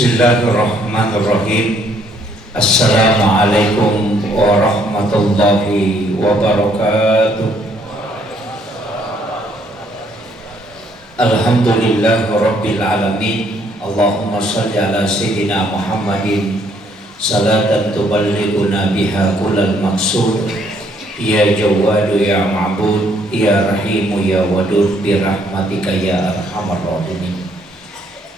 Bismillahirrahmanirrahim. Assalamualaikum warahmatullahi wabarakatuh. Alhamdulillah rabbil alamin. Allahumma salli ala sayyidina Muhammadin salatan tuballighuna biha kullal maqsud. Ya Jawadu ya Ma'bud, ya Rahimu ya Wadud, birahmatika ya arhamar rahimin.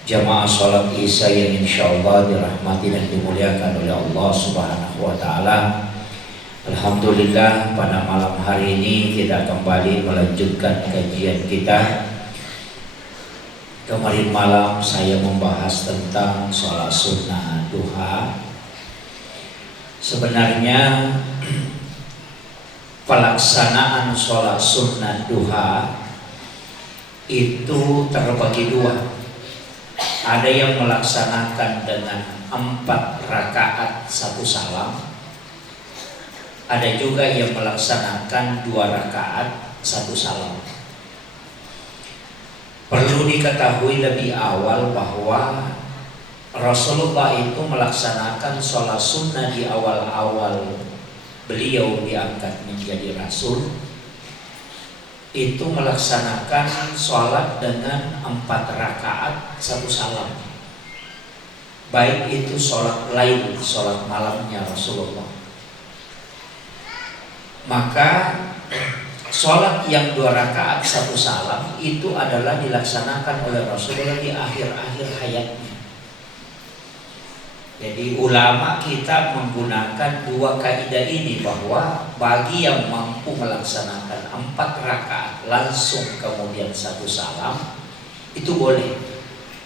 Jamaah sholat isya yang insyaallah dirahmati dan dimuliakan oleh Allah Subhanahu wa Ta'ala. Alhamdulillah, pada malam hari ini kita kembali melanjutkan kajian kita. Kemarin malam saya membahas tentang sholat sunnah duha. Sebenarnya pelaksanaan sholat sunnah duha itu terbagi dua. Ada yang melaksanakan dengan 4 rakaat 1 salam. Ada juga yang melaksanakan 2 rakaat 1 salam. Perlu diketahui lebih awal bahwa Rasulullah itu melaksanakan sholat sunnah di awal-awal beliau diangkat menjadi Rasul, itu melaksanakan sholat dengan 4 rakaat 1 salam. Baik itu sholat lain, sholat malamnya Rasulullah. Maka sholat yang 2 rakaat 1 salam itu adalah dilaksanakan oleh Rasulullah di akhir-akhir hayatnya. Jadi ulama kita menggunakan 2 kaidah ini, bahwa bagi yang mampu melaksanakan 4 rakaat langsung kemudian 1 salam itu boleh,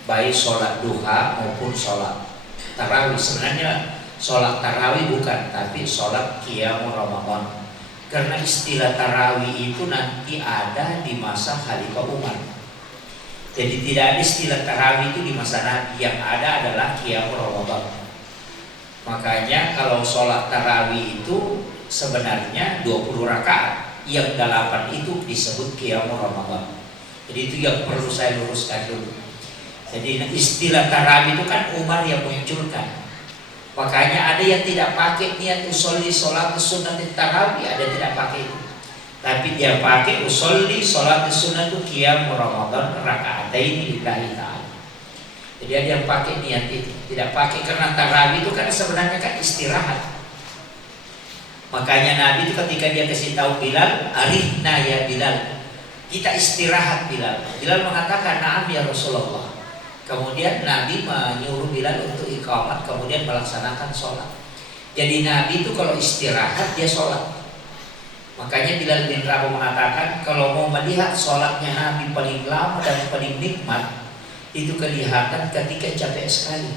baik sholat duha maupun sholat tarawih. Sebenarnya sholat tarawih bukan, tapi sholat qiyamul Ramadan. Karena istilah tarawih itu nanti ada di masa Khalifah Umar. Jadi tidak ada istilah tarawih itu di masa Nabi, yang ada adalah qiyamul Ramadan. Makanya kalau sholat tarawih itu sebenarnya 20 rakaat, yang 8 itu disebut qiyamul Ramadan. Jadi itu yang perlu saya luruskan dulu. Jadi istilah tarawih itu kan Umar yang munculkan. Makanya ada yang tidak pakai niat usolli sholat sunnah tarawih, ada tidak pakai itu. Tapi dia pakai usolli sholat sunnah itu qiyamul Ramadan raka'ataini lillahi ta'ala. Jadi ada yang pakai niat itu, tidak pakai, karena tarawih itu kan sebenarnya kan istirahat. Makanya Nabi itu ketika dia kasih tahu Bilal, arihna ya Bilal, kita istirahat Bilal. Bilal mengatakan na'am ya Rasulullah. Kemudian Nabi menyuruh Bilal untuk iqamat, kemudian melaksanakan sholat. Jadi Nabi itu kalau istirahat dia sholat. Makanya Bilal bin Rabah mengatakan kalau mau melihat sholatnya Nabi paling lama dan paling nikmat, itu kelihatan ketika capek sekali.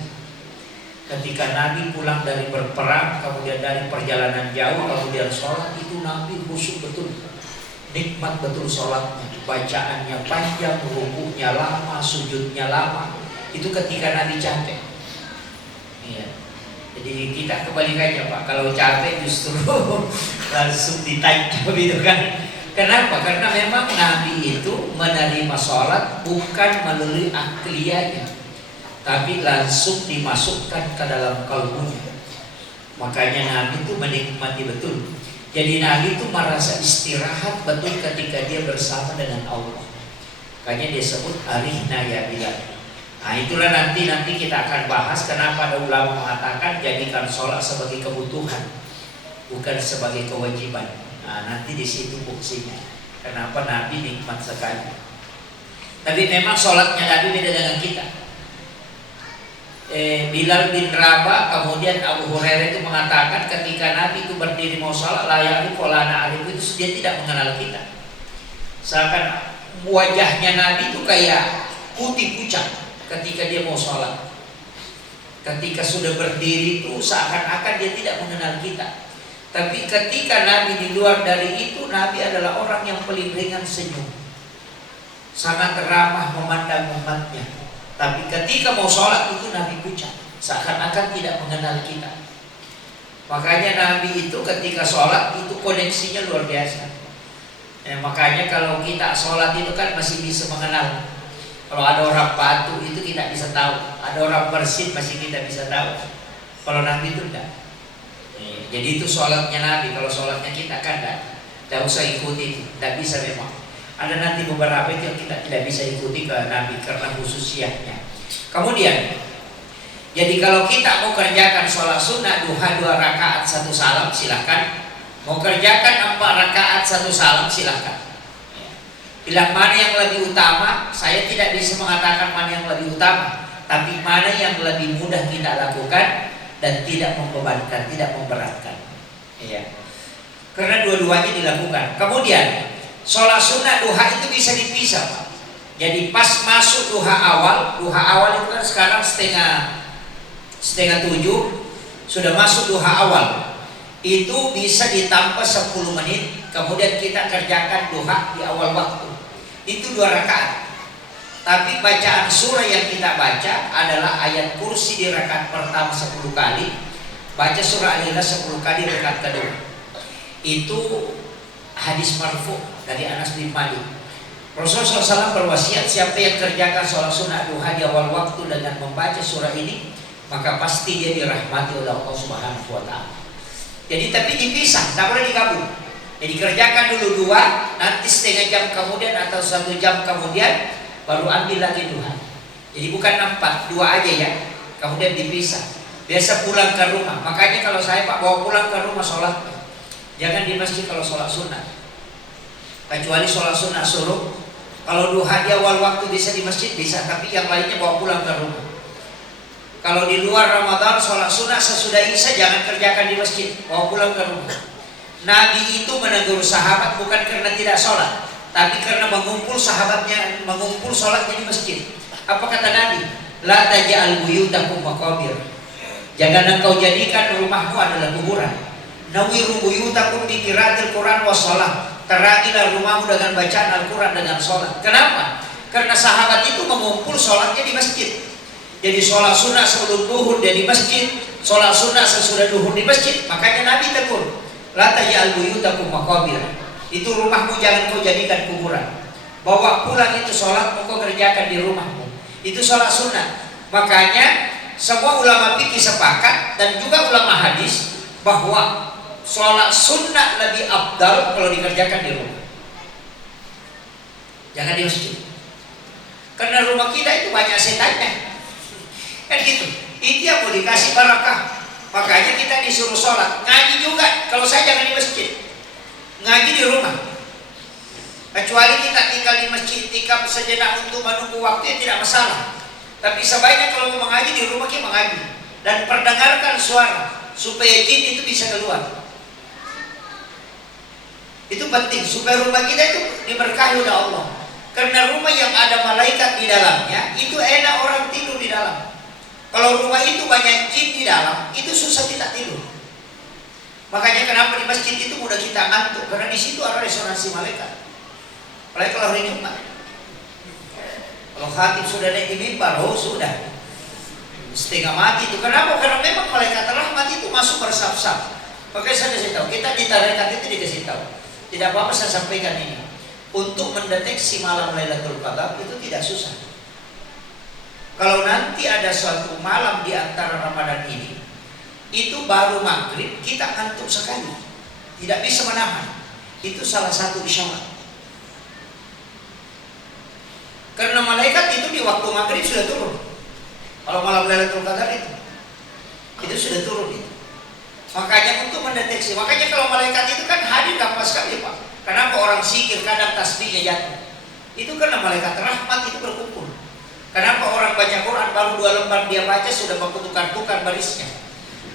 Ketika Nabi pulang dari berperang, kemudian dari perjalanan jauh, kemudian sholat, itu Nabi khusyuk betul, nikmat betul sholatnya, bacaannya panjang, rukuknya lama, sujudnya lama. Itu ketika Nabi capek. Iya. Jadi kita kebalikannya Pak, kalau capek justru langsung ditajam gitu kan. Kenapa? Karena memang Nabi itu menerima sholat bukan melalui akliyahnya, tapi langsung dimasukkan ke dalam kalbunya. Makanya Nabi itu menikmati betul. Jadi Nabi itu merasa istirahat betul ketika dia bersama dengan Allah. Makanya dia sebut arihna ya Bilal. Nah itulah nanti kita akan bahas kenapa ada ulama mengatakan jadikan sholat sebagai kebutuhan, bukan sebagai kewajiban. Nah, nanti di situ fungsinya. Kenapa Nabi nikmat sekali. Tapi memang sholatnya Nabi beda dengan kita. Bilal bin Rabah, kemudian Abu Hurairah itu mengatakan ketika Nabi itu berdiri mau sholat, layaknya polana alif itu dia tidak mengenal kita. Seakan wajahnya Nabi itu kayak putih pucat ketika dia mau sholat. Ketika sudah berdiri itu seakan-akan dia tidak mengenal kita. Tapi ketika Nabi di luar dari itu, Nabi adalah orang yang paling ringan senyum, sangat ramah memandang umatnya. Tapi ketika mau sholat itu Nabi pucat, seakan-akan tidak mengenal kita. Makanya Nabi itu ketika sholat itu koneksinya luar biasa. Makanya kalau kita sholat itu kan masih bisa mengenal. Kalau ada orang batu itu kita bisa tahu, ada orang bersin masih kita bisa tahu. Kalau Nabi itu enggak. Jadi itu sholatnya Nabi. Kalau sholatnya kita kan enggak usah ikuti, enggak bisa memang. Ada nanti beberapa itu yang kita tidak bisa ikuti ke Nabi karena khususiyatnya. Kemudian, jadi kalau kita mau kerjakan sholat sunnah duha 2 rakaat 1 salam silahkan. Mau kerjakan 4 rakaat 1 salam silahkan. Bilang mana yang lebih utama, saya tidak bisa mengatakan mana yang lebih utama, tapi mana yang lebih mudah kita lakukan dan tidak membebankan, tidak memberatkan. Iya. Karena dua-duanya dilakukan. Kemudian sholat sunnah duha itu bisa dipisah, Pak. Jadi pas masuk duha awal itu kan sekarang setengah 7 sudah masuk duha awal. Itu bisa ditambah 10 menit, kemudian kita kerjakan duha di awal waktu. Itu 2 rakaat. Tapi bacaan surah yang kita baca adalah ayat kursi di rakaat pertama 10 kali, baca surah Al-Ikhlas 10 kali rakaat kedua. Itu hadis marfu dari Anas bin Malik. Rasulullah SAW berwasiat, siapa yang kerjakan sholat sunnah duha di awal waktu dengan membaca surah ini, maka pasti dia dirahmati oleh Allah Subhanahu wa Ta'ala. Jadi tapi dipisah, tak boleh digabung. Jadi kerjakan dulu 2, nanti setengah jam kemudian atau 1 jam kemudian baru ambil lagi duha. Jadi bukan 4, 2 aja ya. Kemudian dipisah. Biasa pulang ke rumah. Makanya kalau saya Pak bawa pulang ke rumah sholat, jangan di masjid kalau sholat sunnah. Kecuali sholat sunnah suruh. Kalau duha di awal waktu bisa di masjid bisa, tapi yang lainnya bawa pulang ke rumah. Kalau di luar Ramadan sholat sunnah sesudah Isya jangan kerjakan di masjid, bawa pulang ke rumah. Nabi itu menegur sahabat bukan karena tidak sholat, tapi karena mengumpul sahabatnya, mengumpul sholatnya di masjid. Apa kata Nabi? La taj'al buyutakum maqabir. Jangan engkau jadikan rumahmu adalah kuburan. Nawiru buyutakum bi qiraatil Quran wa shalah. Teragilah rumahmu dengan bacaan Al-Quran dengan sholat. Kenapa? Karena sahabat itu mengumpul sholatnya di masjid. Jadi sholat sunnah sebelum duhur dia di masjid, sholat sunnah sesudah duhur di masjid. Makanya Nabi tegur, la taj'al buyutakum maqabir. Itu rumahmu jangan kau jadikan kuburan. Bawa pulang itu sholat kau kerjakan di rumahmu. Itu sholat sunnah. Makanya semua ulama fikih sepakat dan juga ulama hadis bahwa sholat sunnah lebih afdal kalau dikerjakan di rumah. Jangan di masjid. Karena rumah kita itu banyak setannya. Kan gitu. Itu yang mau dikasih barakah. Makanya kita disuruh sholat. Ngaji juga. Kalau saya jangan di masjid. Ngaji di rumah. Kecuali kita tinggal di masjid, tikam sejenak untuk menunggu waktu, tidak masalah. Tapi sebaiknya kalau mau mengaji di rumah kita mengaji. Dan perdengarkan suara. Supaya jin itu bisa keluar. Itu penting. Supaya rumah kita itu diberkahi oleh Allah. Karena rumah yang ada malaikat di dalamnya, itu enak orang tidur di dalam. Kalau rumah itu banyak jin di dalam, itu susah kita tidur. Makanya kenapa di masjid itu mudah kita ngantuk, karena di situ ada resonansi malaikat. Apalagi kalau hari Jumat. Kalau khatib sudah naik di mimbar, oh sudah setengah mati itu. Kenapa? Karena memang malaikat rahmat itu masuk bersab-sab. Makanya saya kasih tahu, kita di tarekat itu dikasih tahu. Tidak apa-apa saya sampaikan ini. Untuk mendeteksi malam Lailatul Qadar itu tidak susah. Kalau nanti ada suatu malam di antara Ramadan ini, itu baru maghrib kita ngantuk sekali, tidak bisa menahan. Itu salah satu isyarat. Karena malaikat itu di waktu maghrib sudah turun. Kalau malam Lailatul Qadar itu sudah turun itu. Makanya untuk mendeteksi, makanya kalau malaikat itu kan hadir gampang sekali Pak. Kenapa orang zikir kadang tasbihnya jatuh? Itu karena malaikat rahmat itu berkumpul. Kenapa orang baca Quran baru 2 lembar dia baca sudah membutuhkan barisnya?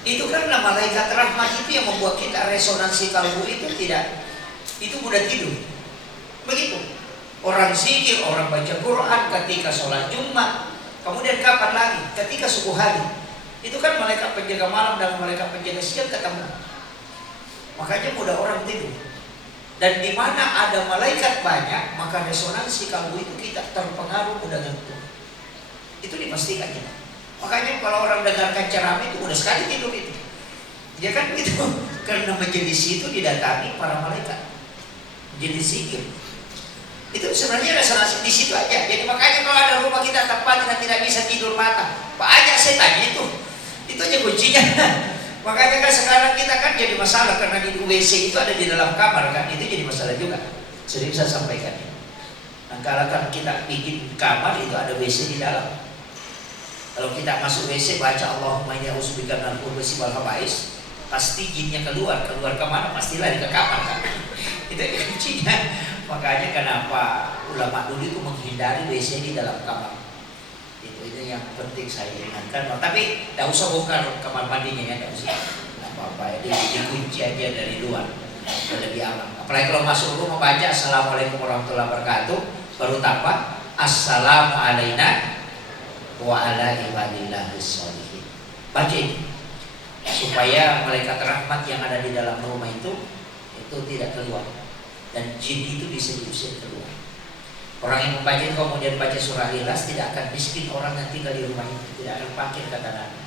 Itu karena malaikat rahmat itu yang membuat kita resonansi kalbu itu tidak, itu mudah tidur. Begitu. Orang zikir, orang baca Quran ketika sholat Jumat, kemudian kapan lagi? Ketika subuh hari. Itu kan malaikat penjaga malam dan malaikat penjaga siang ketemu. Makanya mudah orang tidur. Dan di mana ada malaikat banyak, maka resonansi kalbu itu kita terpengaruh mudah ngantuk. Itu dipastikan ya. Makanya kalau orang dengarkan ceramah itu mudah sekali tidur itu. Ya kan gitu. Karena majelis itu didatangi para malaikat. Majelis zikir. Itu sebenarnya resonansi di situ aja. Jadi makanya kalau ada rumah kita tempatnya dan tidak bisa tidur mata, Pak aja setannya itu aja kuncinya. Makanya kan sekarang kita kan jadi masalah karena di WC itu ada di dalam kamar kan, itu jadi masalah juga. Sering saya sampaikan. Nah, kalau kan kita bikin kamar itu ada WC di dalam. Kalau kita masuk WC baca Allahumma inni a'udzubika minal khubuthi wal khaba'is, pasti jinnya keluar kemana? Pasti lari ke kamar kan. Itu kuncinya. Makanya kenapa ulama dulu itu menghindari WC di dalam kamar. Itu yang penting saya ingatkan. Tapi tidak usah bongkar kamar mandinya ya, tidak usah. Tidak apa-apa, dikunci aja dari luar. Lebih aman. Apalagi kalau masuk rumah baca Assalamualaikum warahmatullahi wabarakatuh, baru tambah Assalamu alaina wa ala ibadillahis sholihin. Baca itu supaya malaikat rahmat yang ada di dalam rumah itu tidak keluar dan jin itu bisa diusir keluar. Orang yang membaca itu kemudian baca surah Ikhlas tidak akan miskin orang yang tinggal di rumah itu, tidak akan fakir kata Nabi.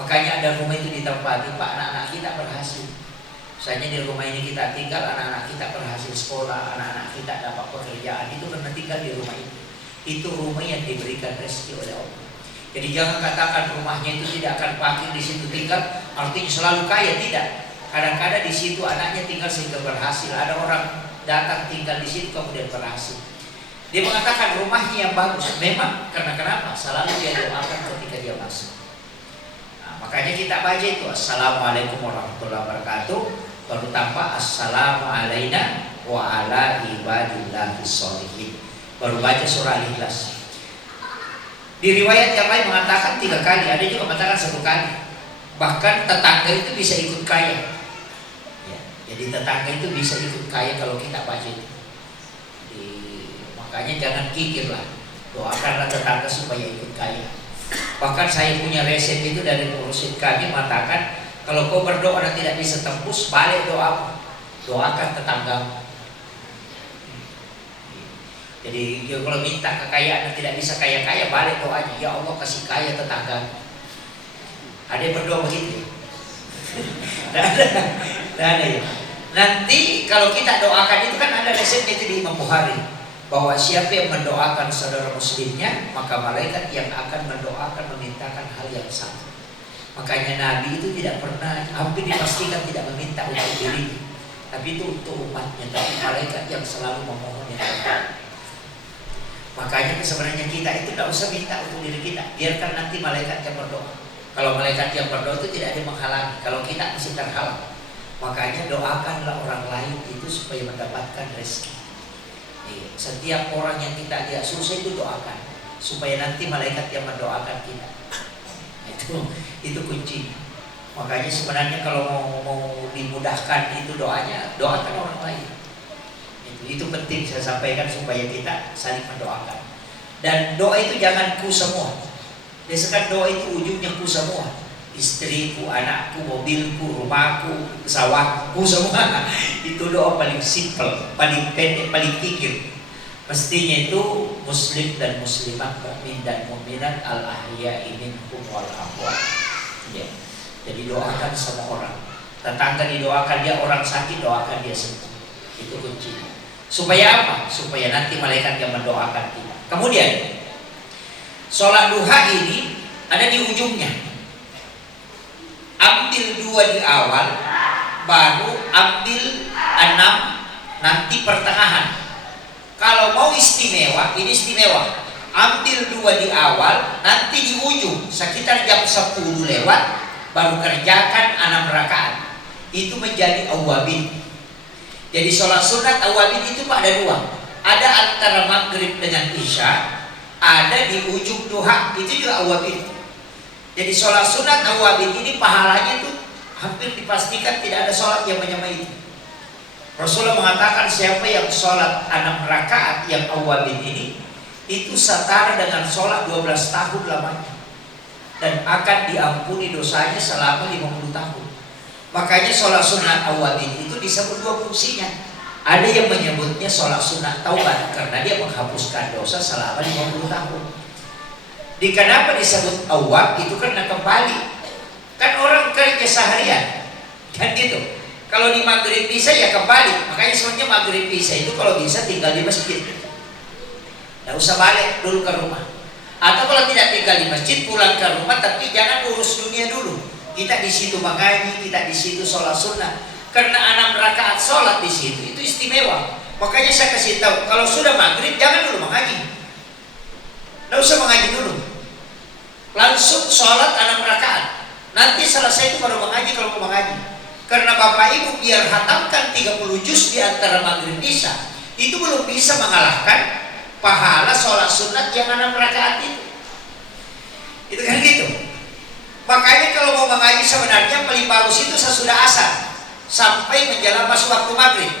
Makanya ada rumah itu ditempati, Pak, anak-anak kita berhasil. Misalnya di rumah ini kita tinggal, anak-anak kita berhasil sekolah, anak-anak kita dapat pekerjaan, itu karena tinggal di rumah itu. Itu rumah yang diberikan rezeki oleh Allah. Jadi jangan katakan rumahnya itu tidak akan fakir di situ tinggal, artinya selalu kaya, tidak. Kadang-kadang di situ anaknya tinggal sehingga berhasil. Ada orang datang tinggal di situ kemudian berhasil. Dia mengatakan rumahnya yang bagus. Memang karena kenapa? Selalu dia doakan ketika dia masuk. Nah, makanya kita baca itu Assalamualaikum warahmatullahi wabarakatuh, baru tambah Assalamu alaina wa ala ibadillahis sholihin. Baru baca surah Ikhlas. Di riwayat yang lain mengatakan 3 kali, ada juga mengatakan 1 kali. Bahkan tetangga itu bisa ikut kaya. Ya, jadi tetangga itu bisa ikut kaya kalau kita baca itu. Makanya jangan kikir lah, doakanlah tetangga supaya ikut kaya. Bahkan saya punya resep itu dari mursyid kami mengatakan, kalau kau berdoa dan tidak bisa tembus, balik doamu, doakan tetanggamu. Jadi kalau minta kekayaan dan tidak bisa kaya-kaya, balik doanya, ya Allah kasih kaya tetangga. Ada yang berdoa begitu? Tidak ada ya. Nanti kalau kita doakan itu kan ada resepnya itu di Imam Bukhari, bahwa siapa yang mendoakan saudara muslimnya, maka malaikat yang akan mendoakan memintakan hal yang sama. Makanya Nabi itu tidak pernah, hampir dipastikan tidak meminta untuk dirinya, tapi itu untuk umatnya, tapi malaikat yang selalu memohon yang terbaik. Makanya sebenarnya kita itu tidak usah minta untuk diri kita, biarkan nanti malaikat yang berdoa. Kalau malaikat yang berdoa itu tidak ada yang menghalangi, kalau kita masih terhalang. Makanya doakanlah orang lain itu supaya mendapatkan rezeki. Setiap orang yang kita lihat susah itu doakan, supaya nanti malaikat yang mendoakan kita. Itu kunci. Makanya sebenarnya kalau mau dimudahkan itu doanya, doakan orang lain. Itu penting saya sampaikan supaya kita saling mendoakan. Dan doa itu jangan ku semua. Biasakan doa itu ujungnya ku semua. Istriku, anakku, mobilku, rumahku, pesawatku, semua. Itu doa paling simple, paling pendek, paling kikir. Mestinya itu muslim dan muslimat, mukmin dan mukminat, al-ahya'i minhum wal amwat. Ya. Jadi doakan sama orang. Tetangga didoakan, dia orang sakit, doakan dia sembuh. Itu kuncinya. Supaya apa? Supaya nanti malaikat yang mendoakan kita. Kemudian sholat duha ini ada di ujungnya. Ambil 2 di awal, baru ambil 6 nanti pertengahan. Kalau mau istimewa, ini istimewa. Ambil 2 di awal, nanti di ujung sekitar jam 10 lewat, baru kerjakan 6 rakaat. Itu menjadi awabin. Jadi sholat sunat awabin itu ada 2. Ada antara maghrib dengan isya, ada di ujung duha, itu juga awabin. Jadi sholat sunat awabin ini pahalanya itu hampir dipastikan tidak ada sholat yang menyamai itu. Rasulullah mengatakan siapa yang sholat 6 rakaat yang awabin ini, itu setara dengan sholat 12 tahun lamanya, dan akan diampuni dosanya selama 50 tahun. Makanya sholat sunat awabin itu disebut 2 fungsinya. Ada yang menyebutnya sholat sunat taubat karena dia menghapuskan dosa selama 50 tahun. Kenapa disebut awab? Itu karena kembali. Kan orang kerja seharian, kan gitu. Kalau di maghrib bisa ya kembali. Makanya sebenarnya maghrib bisa itu kalau bisa tinggal di masjid. Tidak usah balik dulu ke rumah. Atau kalau tidak tinggal di masjid, pulang ke rumah, tapi jangan urus dunia dulu. Kita di situ mengaji, kita di situ sholat sunnah. Karena 6 rakaat sholat di situ itu istimewa. Makanya saya kasih tahu, kalau sudah maghrib jangan dulu mengaji. Tidak usah mengaji dulu. Langsung sholat 6 rakaat. Nanti selesai itu baru mengaji kalau mau mengaji. Karena Bapak Ibu biar hatamkan 30 juz di antara maghrib isya, itu belum bisa mengalahkan pahala sholat sunat yang 6 rakaat itu. Itu kan gitu. Makanya kalau mau mengaji sebenarnya paling bagus itu sesudah asar sampai menjelang masuk waktu maghrib.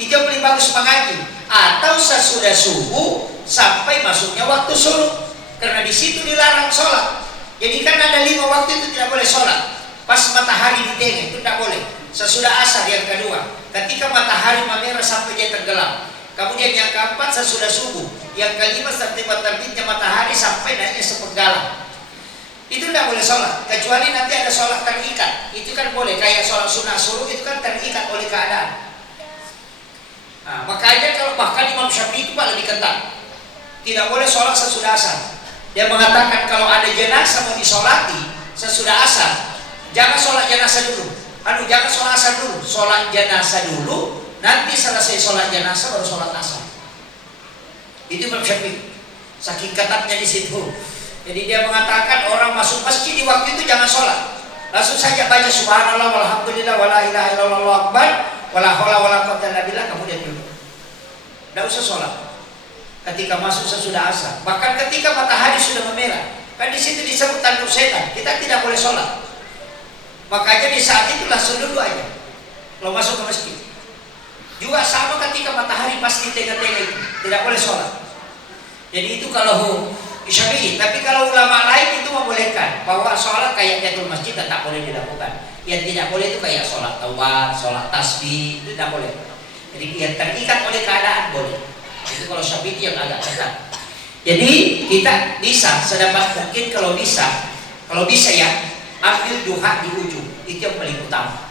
Itu yang paling bagus mengaji. Atau sesudah subuh sampai masuknya waktu suruh. Karena di situ dilarang sholat. Jadi kan ada 5 waktu itu tidak boleh sholat. Pas matahari di tengah itu tidak boleh. Sesudah asar yang kedua, ketika matahari memerah sampai dia tenggelam. Kemudian yang keempat sesudah subuh. Yang kelima sampai terbitnya matahari sampai naiknya sepenggalan. Itu tidak boleh sholat. Kecuali nanti ada sholat terikat. Itu kan boleh. Kayak sholat sunnah suruh itu kan terikat oleh keadaan. Nah, makanya kalau bahkan Imam Syafi'i itu Pak lebih ketat. Tidak boleh sholat sesudah asar. Dia mengatakan kalau ada jenazah mau disolati sesudah asar, jangan sholat jenazah dulu. Jangan sholat asar dulu. Sholat jenazah dulu. Nanti selesai sholat jenazah baru sholat asar. Itu Imam Syafi'i. Saking ketatnya di situ. Jadi dia mengatakan orang masuk masjid di waktu itu jangan sholat. Langsung saja baca subhanallah walhamdulillah wala ilaha illallah akbar wala haula wala quwwata illa billah, kemudian duduk. Tidak usah sholat ketika masuk sesudah asar. Bahkan ketika matahari sudah memerah, kan di situ disebut tanduk setan. Kita tidak boleh sholat. Makanya di saat itu langsung duduk aja. Kalau masuk ke masjid. Juga sama ketika matahari pas di tengah-tengah itu tidak boleh sholat. Jadi itu kalau Syafi'i. Tapi kalau ulama lain itu membolehkan bahwa sholat kayak tahiyatul masjid tak boleh dilakukan. Yang tidak boleh itu kayak sholat taubat, sholat tasbih, itu tidak boleh. Jadi yang terikat oleh keadaan boleh. Itu kalau Syafi'i yang agak ketat. Jadi kita bisa sedapat mungkin kalau bisa ya ambil duha di ujung. Itu yang paling utama.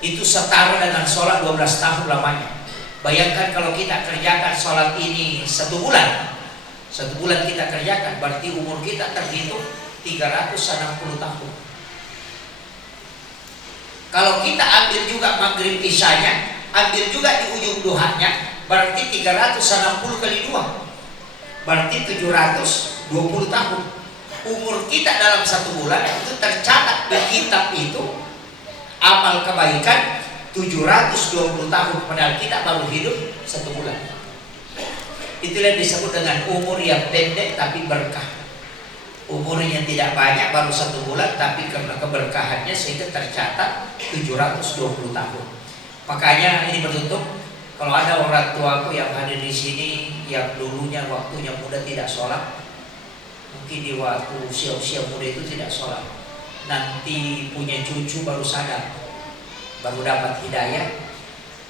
Itu setara dengan sholat 12 tahun lamanya. Bayangkan kalau kita kerjakan sholat ini 1 bulan. 1 bulan kita kerjakan, berarti umur kita terhitung 360 tahun. Kalau kita ambil juga maghrib isyanya, ambil juga di ujung duhanya, berarti 360 kali 2, berarti 720 tahun. Umur kita dalam 1 bulan itu tercatat di kitab itu amal kebaikan 720 tahun, padahal kita baru hidup 1 bulan. Itulah disebut dengan umur yang pendek tapi berkah. Umurnya tidak banyak, baru 1 bulan, tapi karena keberkahannya sehingga tercatat 720 tahun. Makanya ini penutup, kalau ada orang tuaku yang hadir di sini yang dulunya waktunya muda tidak sholat, mungkin di waktu usia muda itu tidak sholat, nanti punya cucu baru sadar, baru dapat hidayah,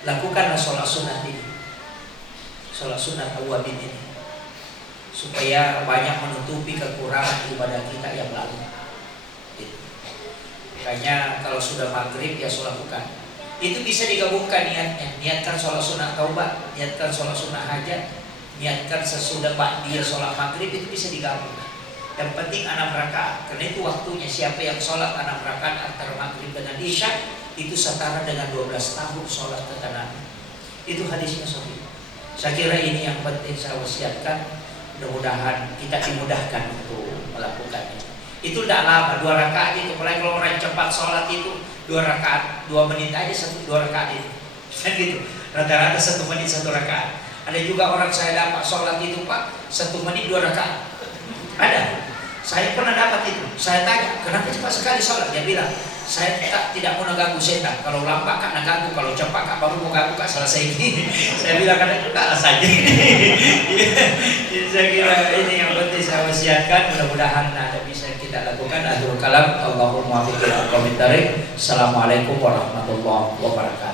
lakukanlah sholat sunat ini, sholat sunat awabin ini, supaya banyak menutupi kekurangan ibadah kita yang lalu. Makanya kalau sudah maghrib ya sholat bukan. Itu bisa digabungkan niatnya. Niatkan sholat sunat taubat, niatkan sholat sunat hajat, niatkan sesudah dia sholat maghrib, itu bisa digabungkan. Yang penting 6 rakaat. Karena itu waktunya siapa yang sholat 6 rakaat antara maghrib dengan isya, itu setara dengan 12 tahun sholat kata Nabi. Itu hadisnya sahih. Saya kira ini yang penting saya wasiatkan. Mudah-mudahan kita dimudahkan untuk melakukannya. Itu tidak lama, 2 rakaat itu. Mulai kalau orang cepat sholat itu 2 rakaat, 2 menit aja 2 rakaat itu. Kan gitu. Rata-rata 1 menit 1 rakaat. Ada juga orang saya dapat sholat itu Pak 1 menit 2 rakaat. Ada. Saya pernah dapat itu. Saya tanya, kenapa cepat sekali sholat? Dia bilang, saya tidak mau mengganggu setan. Kalau lambat Kak mengganggu, kalau cepat Kak baru mau ganggu Kak selesai ini. Saya bilang karena itu kalah saja. Jadi saya kira ini yang penting saya wasiatkan. Mudah-mudahan ada bisa kita lakukan. Akhirul kalam, Allahumma wafiqil aqwamit thariq. Assalamualaikum warahmatullahi wabarakatuh.